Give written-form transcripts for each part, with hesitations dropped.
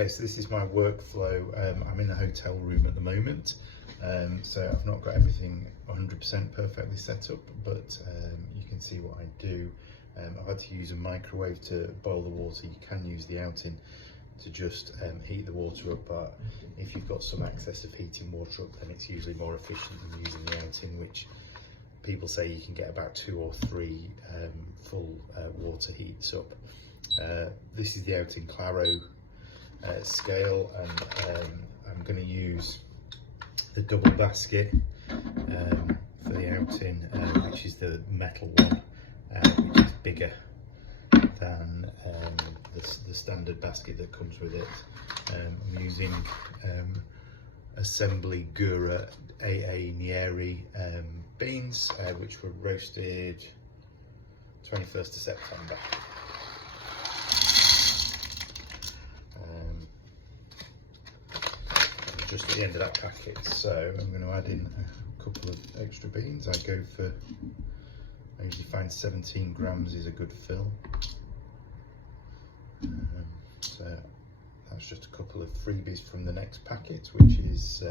Okay, so this is my workflow. I'm in a hotel room at the moment, so I've not got everything 100% perfectly set up, but you can see what I do. I've had to use a microwave to boil the water. You can use the Outin to just heat the water up, but if you've got some excess of heating water up, then it's usually more efficient than using the Outin, which people say you can get about 2 or 3 full water heats up. This is the Outin Claro scale, and I'm going to use the double basket for the Outin, which is the metal one, which is bigger than the standard basket that comes with it. I'm using Assembly Gura AA Nieri beans, which were roasted 21st of September. Just at the end of that packet, so I'm going to add in a couple of extra beans. I usually find 17 grams is a good fill. So that's just a couple of freebies from the next packet, which is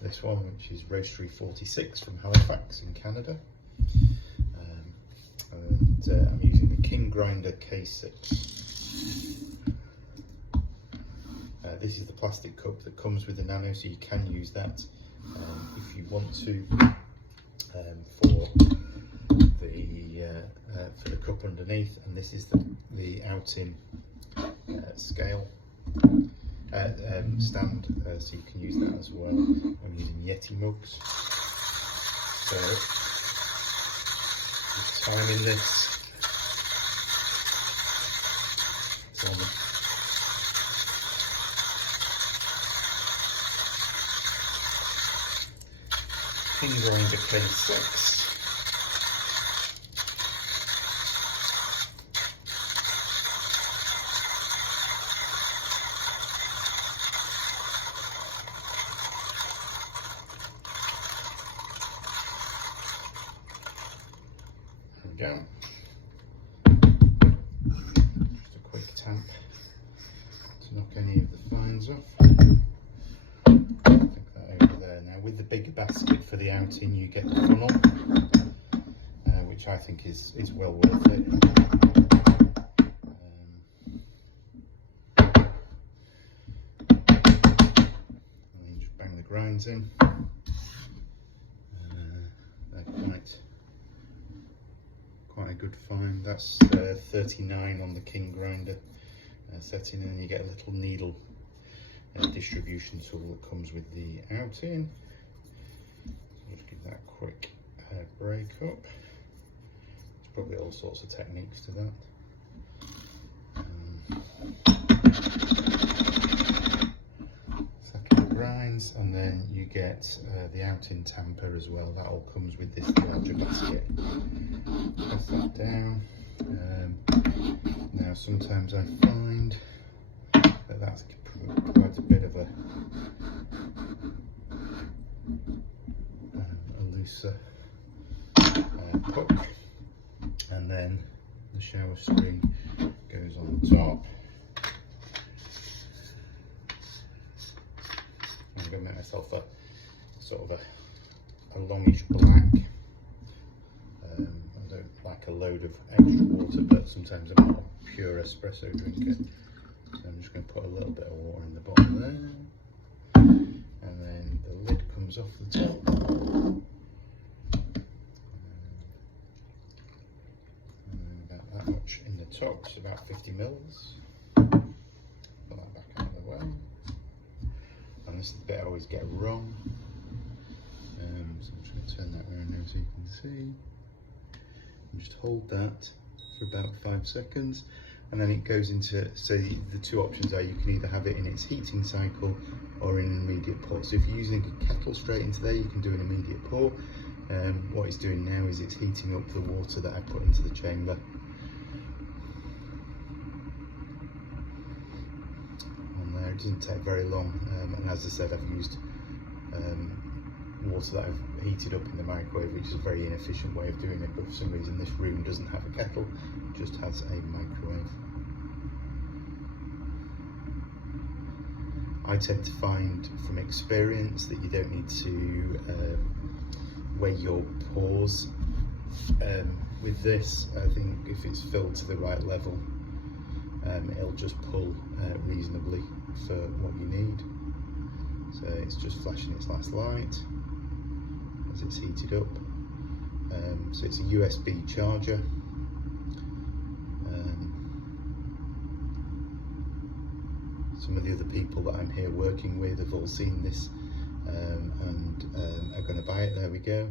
this one, which is Roastery 46 from Halifax in Canada. I'm using the King Grinder K6. This is the plastic cup that comes with the Nano, so you can use that if you want to for the cup underneath. And this is the Outin scale stand, so you can use that as well. I'm using Yeti mugs, so timing this. So King Grinder K6. There we go. Just a quick tap to knock any of the fines off. With the bigger basket for the Outin, you get the funnel, which I think is well worth it. And you just bang the grinds in. They're quite a good find. That's 39 on the King Grinder setting, and you get a little needle distribution tool that comes with the Outin. Just give that a quick break up. There's probably all sorts of techniques to that. Second grinds, and then you get the Outin tamper as well. That all comes with this larger basket. Press that down. Now sometimes I find that that's quite a bit of a looser puck, and then the shower spring goes on top. I'm going to make myself a sort of a longish black. I don't like a load of extra water, but sometimes I'm not a pure espresso drinker. So I'm just going to put a little bit of water in the bottom there, and then the lid comes off the top. And about that much in the top, so about 50 mils. Put that back out of the way. And this is the bit I always get wrong. So I'm just going to turn that around now so you can see. And just hold that for about 5 seconds. And then it goes into, so the two options are you can either have it in its heating cycle or in an immediate pour. So if you're using a kettle straight into there, you can do an immediate pour. What it's doing now is it's heating up the water that I put into the chamber. And there, it doesn't take very long. And as I said, I've used water that I've heated up in the microwave, which is a very inefficient way of doing it, but for some reason this room doesn't have a kettle, it just has a microwave. I tend to find from experience that you don't need to weigh your pores. With this, I think if it's filled to the right level, it'll just pull reasonably for what you need. So it's just flashing its last light as it's heated up. So it's a USB charger. Some of the other people that I'm here working with have all seen this and are going to buy it. There we go.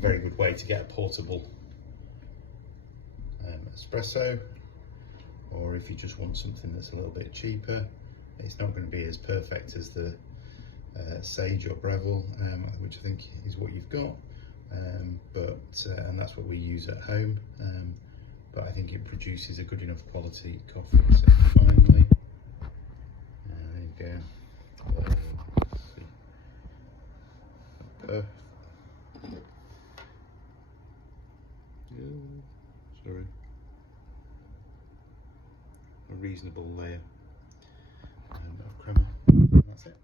Very good way to get a portable espresso, or if you just want something that's a little bit cheaper. It's not going to be as perfect as the Sage or Breville, which I think is what you've got, and that's what we use at home, but I think it produces a good enough quality coffee. So finally, there you go. Let's see. Sorry, a reasonable layer of crema. That's it.